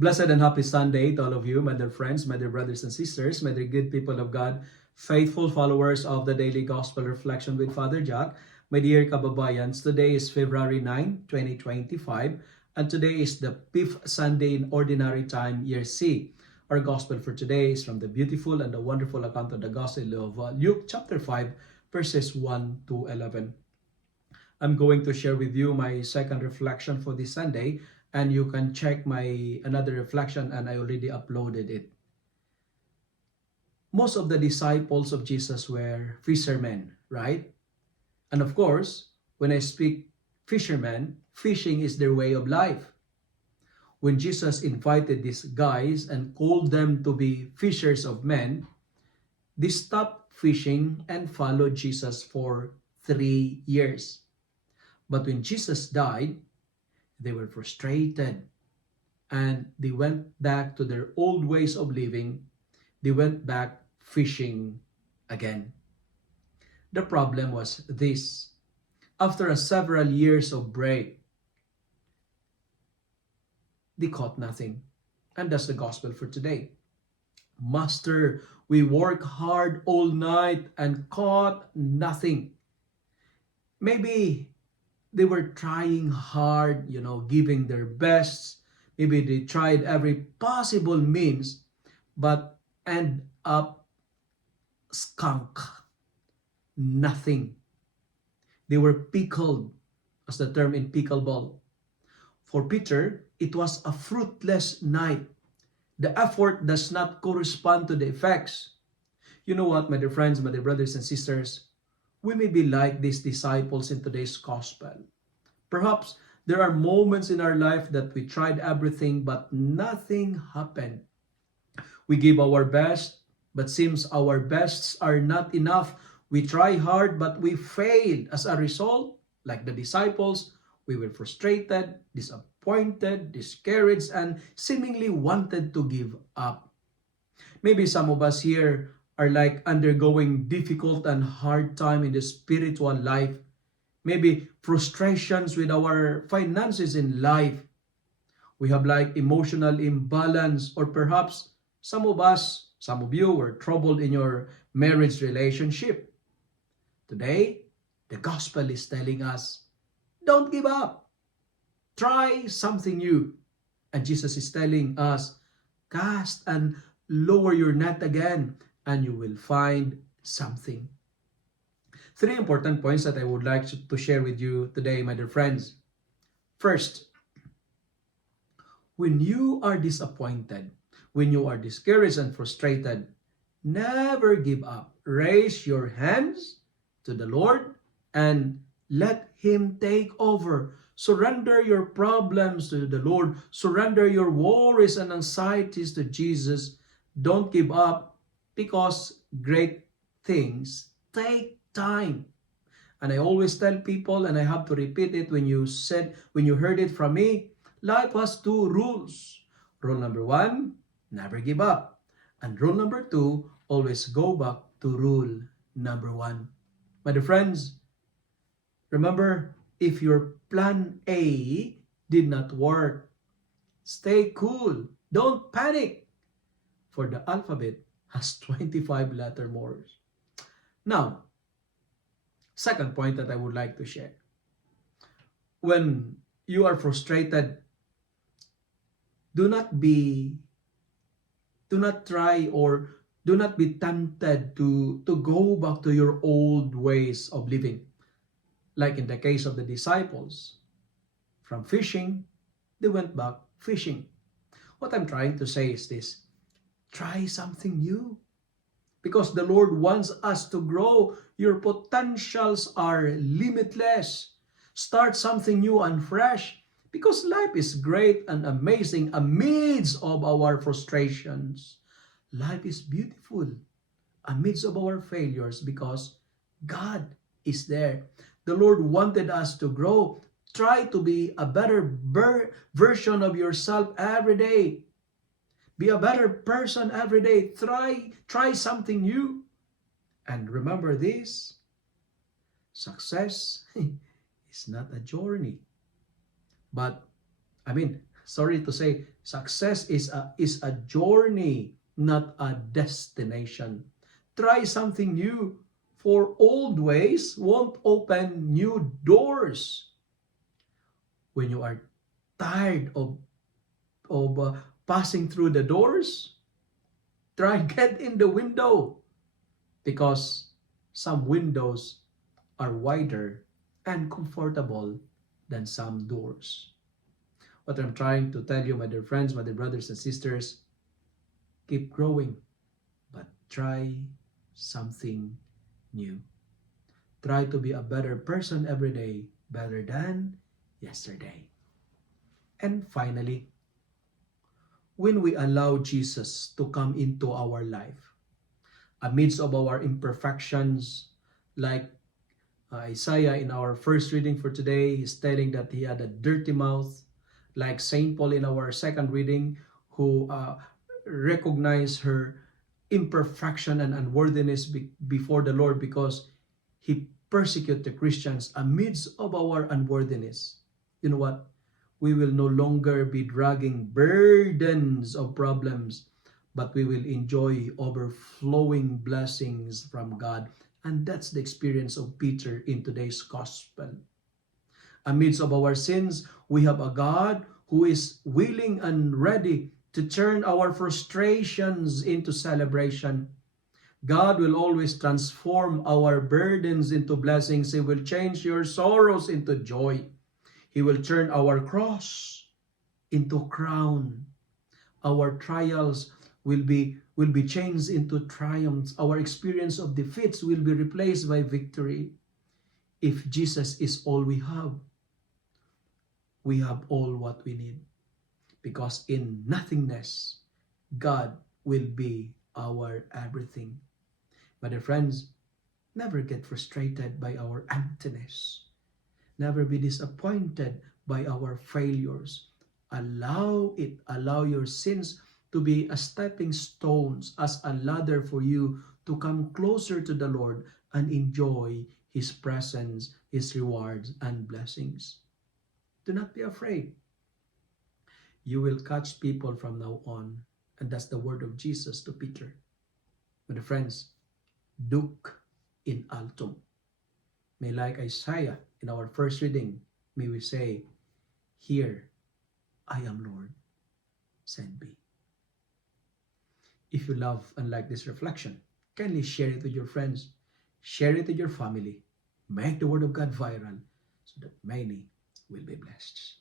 Blessed and happy Sunday to all of you, my dear friends, my dear brothers and sisters, my dear good people of God, faithful followers of the Daily Gospel Reflection with Father Jack. My dear kababayans, today is February 9, 2025, and today is the 5th Sunday in Ordinary Time, Year C. Our Gospel for today is from the beautiful and the wonderful account of the Gospel of Luke chapter 5, verses 1 to 11. I'm going to share with you my second reflection for this Sunday, and you can check my another reflection, and I already uploaded it. Most of the disciples of Jesus were fishermen, right? And of course, when I speak fishermen, fishing is their way of life. When Jesus invited these guys and called them to be fishers of men, they stopped fishing and followed Jesus for 3 years. But when Jesus died, they were frustrated and they went back to their old ways of living. They went back fishing again. The problem was this: after several years of break, they caught nothing. And that's the gospel for today. Master, we work hard all night and caught nothing. Maybe they were trying hard, giving their best. Maybe they tried every possible means, but end up skunk. Nothing. They were pickled, as the term in pickleball. For Peter, it was a fruitless night. The effort does not correspond to the effects. You know what, my dear friends, my dear brothers and sisters? We may be like these disciples in today's gospel. Perhaps there are moments in our life that we tried everything but nothing happened. We give our best, but seems our bests are not enough. We try hard but we failed. As a result, like the disciples, we were frustrated, disappointed, discouraged, and seemingly wanted to give up. Maybe some of us here are like undergoing difficult and hard time in the spiritual life. Maybe frustrations with our finances in life. We have like emotional imbalance, or perhaps some of you were troubled in your marriage relationship. Today, the gospel is telling us, don't give up. Try something new. And Jesus is telling us, cast and lower your net again, and you will find something. 3 important points that I would like to share with you today, my dear friends. First, when you are disappointed, when you are discouraged and frustrated, never give up. Raise your hands to the Lord and let Him take over. Surrender your problems to the Lord. Surrender your worries and anxieties to Jesus. Don't give up, because great things take time. And I always tell people, and I have to repeat it when you heard it from me, life has 2 rules. Rule number 1, never give up. And rule number 2, always go back to rule number 1. My dear friends, remember, if your plan A did not work, stay cool. Don't panic. For the alphabet has 25 letter more. Now, second point that I would like to share. When you are frustrated, do not try, or do not be tempted to go back to your old ways of living. Like in the case of the disciples, from fishing, they went back fishing. What I'm trying to say is this: try something new. Because the Lord wants us to grow. Your potentials are limitless. Start something new and fresh, because life is great and amazing amidst of our frustrations. Life is beautiful amidst of our failures, because God is there. The Lord wanted us to grow. Try to be a better version of yourself every day. Be a better person every day. Try something new. And remember this: success is not a journey, but Sorry to say, success is a journey, not a destination. Try something new, for old ways won't open new doors. When you are tired of passing through the doors, try get in the window, because some windows are wider and comfortable than some doors. What I'm trying to tell you, my dear friends, my dear brothers and sisters, keep growing, but try something new. Try to be a better person every day, better than yesterday. And finally, when we allow Jesus to come into our life, amidst of our imperfections, like Isaiah in our first reading for today is telling that he had a dirty mouth, like Saint Paul in our second reading, who recognized her imperfection and unworthiness before the Lord, because he persecuted the Christians amidst of our unworthiness. You know what? We will no longer be dragging burdens of problems, but we will enjoy overflowing blessings from God. And that's the experience of Peter in today's gospel. Amidst of our sins, we have a God who is willing and ready to turn our frustrations into celebration. God will always transform our burdens into blessings. He will change your sorrows into joy. He will turn our cross into crown. Our trials will be changed into triumphs. Our experience of defeats will be replaced by victory. If Jesus is all we have all what we need. Because in nothingness, God will be our everything. My dear friends, never get frustrated by our emptiness. Never be disappointed by our failures. Allow it. Allow your sins to be as stepping stones, as a ladder for you to come closer to the Lord and enjoy His presence, His rewards and blessings. Do not be afraid. You will catch people from now on. And that's the word of Jesus to Peter. My friends, Duc in altum. May, like Isaiah in our first reading, may we say, "Here I am, Lord, send me." If you love and like this reflection, kindly share it with your friends. Share it with your family. Make the word of God viral so that many will be blessed.